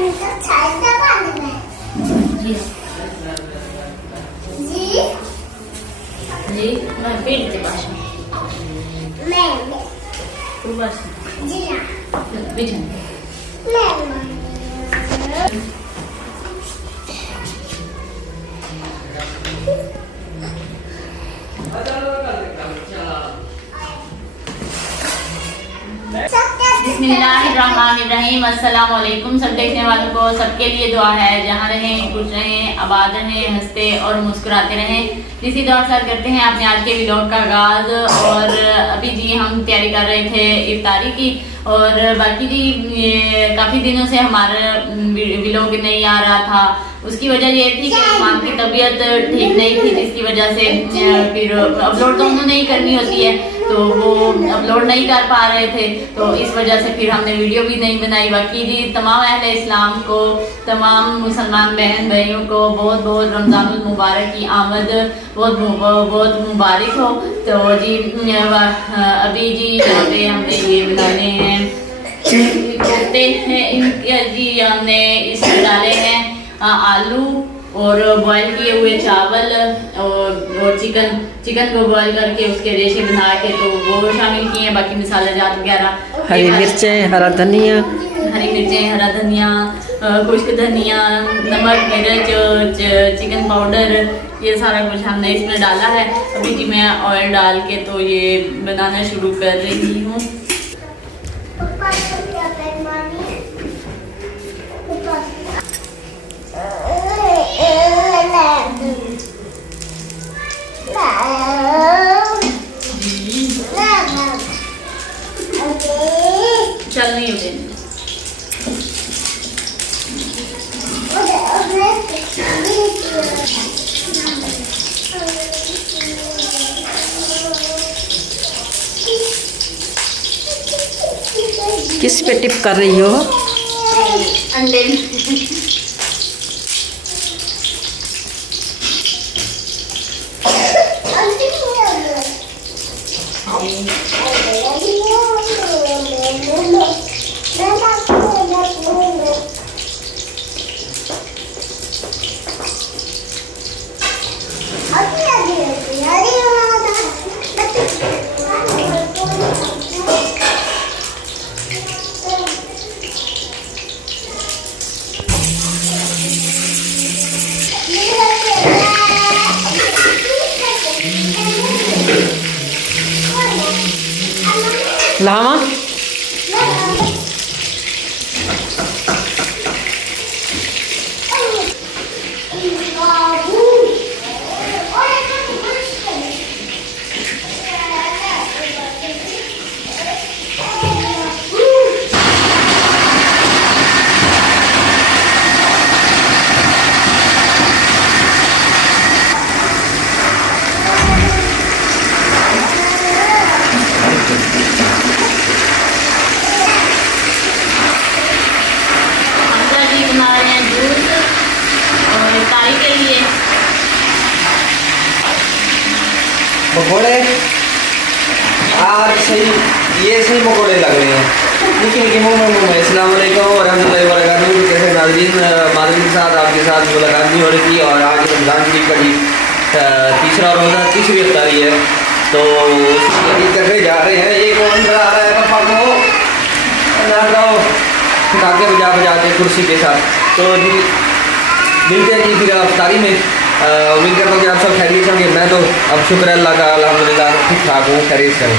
जी मैं पेट के पास बस बिजन बिस्मिल्लाहिर्रहमानिर्रहीम। अस्सलाम वालेकुम सब देखने वालों को, सबके लिए दुआ है जहाँ रहें खुश रहें, आबाद रहें, हंसते और मुस्कुराते रहें। इसी दुआ के साथ करते हैं अपने आज के व्लॉग का आगाज। और अभी जी हम तैयारी कर रहे थे इफ्तारी की, और बाकी जी काफ़ी दिनों से हमारा व्लॉग नहीं आ रहा था। उसकी वजह ये थी कि उस्मान की तबीयत ठीक नहीं थी, जिसकी वजह से फिर अपलोड तो उन्होंने ही करनी होती है, तो वो अपलोड नहीं कर पा रहे थे। तो इस वजह से फिर हमने वीडियो भी नहीं बनाई। बाकी जी तमाम अहले इस्लाम को, तमाम मुसलमान बहन भाइयों को बहुत बहुत रमज़ानुल मुबारक की आमद बहुत बहुत मुबारक हो। तो जी अभी जी यहाँ पे हमने ये बनाने हैं कोफ्ते हैं जी। हमने इसमें डाले हैं आलू और बॉईल किए हुए चावल और चिकन को बॉईल करके उसके रेशे बना के तो वो शामिल किए हैं। बाकी मसाले जात वगैरह, हरी मिर्चें, हरा धनिया, हरा धनिया, खुश्क धनिया, नमक, मिर्च, चिकन पाउडर, ये सारा कुछ हमने इसमें डाला है। अभी जी मैं ऑयल डाल के तो ये बनाना शुरू कर रही हूँ। चल नहीं होते किस पे टिप कर रही हो? अंडे लामा पकौड़े आज सही, ये सही पकौड़े लग रहे हैं। निकी निकी मुँह में अस्सलाम वालेकुम वरहमतुल्लाहि वबरकातुहू। कैसे नाज़रीन, मादरी के साथ आपके साथ मुलाकात नहीं हो रही थी, और आज रमज़ान की कड़ी तीसरा रोज़ा, तीसरी इफ्तारी है, तो उसकी करके जा रहे हैं। एक और अंदर आ रहा है पापा को पटाखे बजा बजा के कुर्सी के साथ। तो जी मिलते हैं जी फिर इफ्तारी में। उम्मीद करता हूँ कि आप सब खैरियत से होंगे। मैं तो अब शुक्र है अल्लाह का, अल्हम्दुलिल्लाह ठीक ठाक हूँ, खैरियत से हूँ।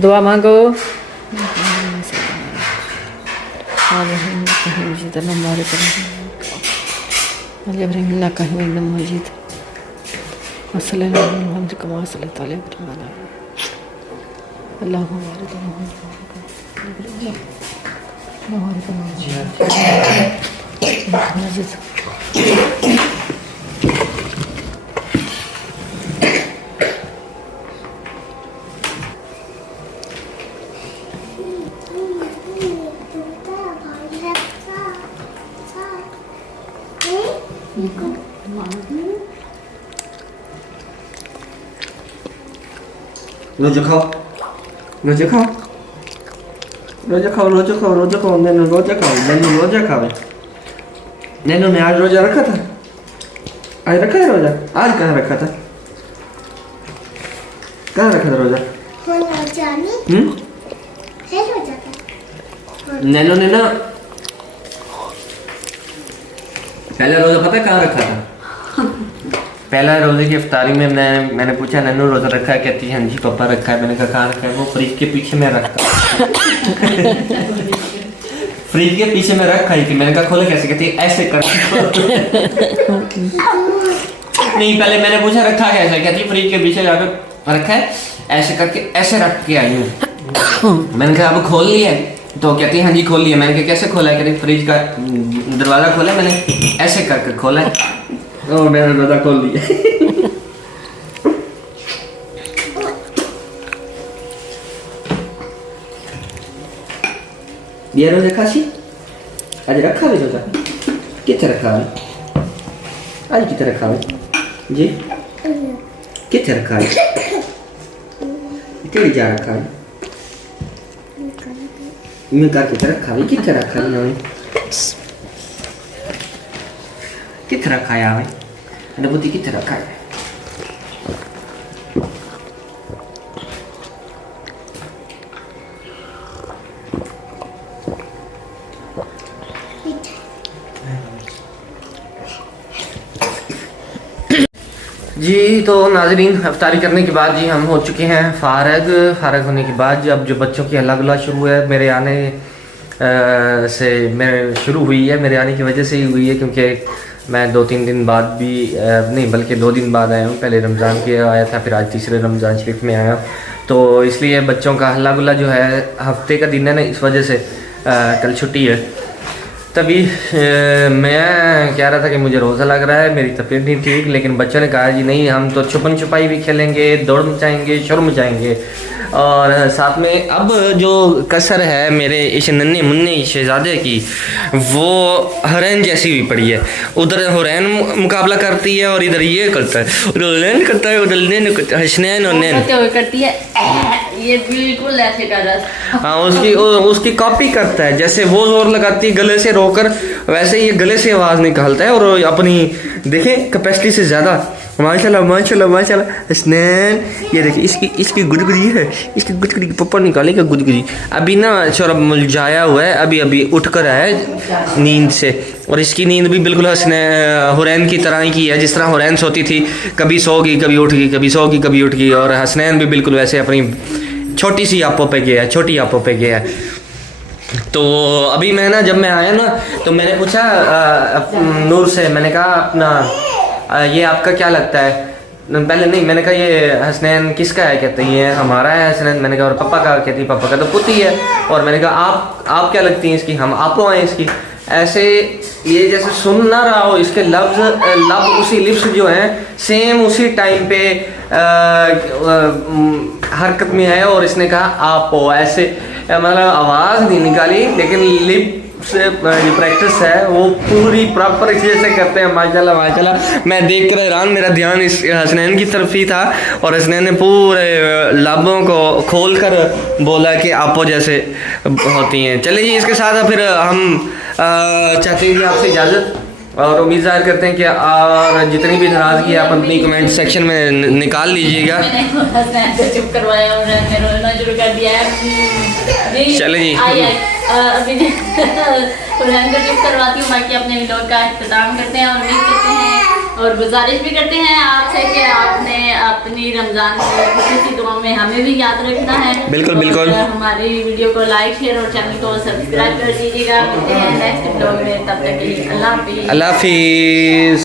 दुआ मांगो मजीद रोजा खाओ रोजा खाओ रोजा खाओ रोजा खाओ रोजा खाओ नैनो रोजा खाओ नैनो रोजा खाओ नैनो ने आज रोजा रखा था आज रखा है रोजा आज कहाँ रखा था कहाँ रखा था रोजा नैनो ने ना पहला रोजा पता है कहाँ रखा था पहला रोजे की इफ्तारी में मैंने पूछा नन्नू रोजा रखा है कहती है हाँ जी पापा रखा है मैंने कहा कहाँ रखा है वो फ्रिज के पीछे मैं रखा फ्रिज के पीछे मैं रख खाई थी मैंने कहा खोले कैसे कहती है ऐसे कर नहीं पहले मैंने पूछा रखा कैसे कहती फ्रिज के पीछे जाकर रखा है ऐसे करके ऐसे रख के आई हूँ मैंने कहा अब खोल लिया तो कहती है हाँ जी खोल लिया मैंने कहा कैसे खोला है कहती फ्रिज का दरवाजा खोला मैंने ऐसे करके खोला और मैंने रोजा खोल लिया ये रोजा खासी आज रखा है रोजा कितने रखा है आज कितने रखा है जी कितने रखा है तेरी जा रखा है मैं करके रखा है कितने रखा है ना कितना रखा है भाई नबूती कितना रखा है जी तो नाजरीन अफ्तारी करने के बाद जी हम हो चुके हैं फारग होने के बाद अब जो बच्चों की हल्ला गुल्ला शुरू है मेरे आने से मेरे शुरू हुई है मेरे आने की वजह से ही हुई है क्योंकि मैं 2-3 दिन बाद भी नहीं बल्कि 2 दिन बाद आया हूँ पहले रमज़ान के आया था फिर आज तीसरे रमज़ान शरीफ में आया तो इसलिए बच्चों का हल्ला गुल्ला जो है हफ्ते का दिन है ना इस वजह से कल छुट्टी है तभी मैं कह रहा था कि मुझे रोज़ा लग रहा है मेरी तबीयत नहीं ठीक लेकिन बच्चों ने कहा जी नहीं हम तो छुपन छुपाई भी खेलेंगे दौड़ मचाएंगे शोर मचाएंगे और साथ में अब जो कसर है मेरे इस नन्हे मुन्ने शहजादे की वो हुरैन जैसी भी पड़ी है उधर हुरैन मुकाबला करती है और इधर ये करता है हुरैन करता है उधर नैन हसनैन और नैन करती है ये बिल्कुल ऐसे कर रहा है हाँ उसकी कॉपी करता है जैसे वो जोर लगाती है गले से रोकर वैसे ये गले से आवाज़ निकालता है और अपनी देखें कैपेसिटी से ज़्यादा माशाल्लाह माशाल्लाह माशाल्लाह हसनैन ये देखिए इसकी गुदगुदी है इसकी गुदगुदी पप्पा निकालेगा गुदगुदी अभी ना शोरब मुरझाया हुआ है अभी उठ कर आया है नींद से और इसकी नींद भी बिल्कुल हुरैन की तरह ही की है जिस तरह हुरैन सोती थी कभी सोगी कभी उठ गई कभी सोगी कभी उठ गई और हसनैन भी बिल्कुल वैसे अपनी छोटी सी आपों पे गया है छोटी आपों पे गया है तो अभी मैं ना जब मैं आया ना तो मैंने पूछा नूर से मैंने कहा अपना ये आपका क्या लगता है पहले नहीं मैंने कहा ये हसनैन किसका है कहते हैं ये हमारा है हसनैन मैंने कहा और पापा का कहती पापा का तो पुती है और मैंने कहा आप क्या लगती हैं इसकी हम आपो हैं इसकी ऐसे ये जैसे सुन ना रहा हो इसके लब उसी लिप्स जो हैं सेम उसी टाइम पे हरकत में है और इसने कहा आपो ऐसे मतलब आवाज़ नहीं निकाली लेकिन लिप से जो प्रैक्टिस है वो पूरी प्रॉपर अच्छे से करते हैं माशाल्लाह माशाल्लाह मैं देख कर हैरान मेरा ध्यान इस हसनैन की तरफ ही था और हसनैन ने पूरे लाभों को खोल कर बोला कि आपो जैसे होती हैं चलिए जी इसके साथ फिर हम चाहते हैं कि आपसे इजाज़त और उम्मीद ज़ाहिर करते हैं कि और जितनी भी नाराज़गी आप अपनी कमेंट सेक्शन में निकाल लीजिएगा चुप करवाया और रोना शुरू कर दिया है चले जी अभी को चुप करवाती हूँ बाकी अपने व्लॉग का इख्तिताम करते हैं और उम्मीद करते हैं और गुजारिश भी करते हैं आपसे कि आपने अपनी रमजान की खुशी दुआ में हमें भी याद रखना है। बिल्कुल, और बिल्कुल। हमारी वीडियो को लाइक शेयर और चैनल को सब्सक्राइब कर दीजिएगा। मिलते हैं नेक्स्ट ब्लॉग में, तब तक के लिए अल्लाह हाफिज़। अल्लाह हाफिज़।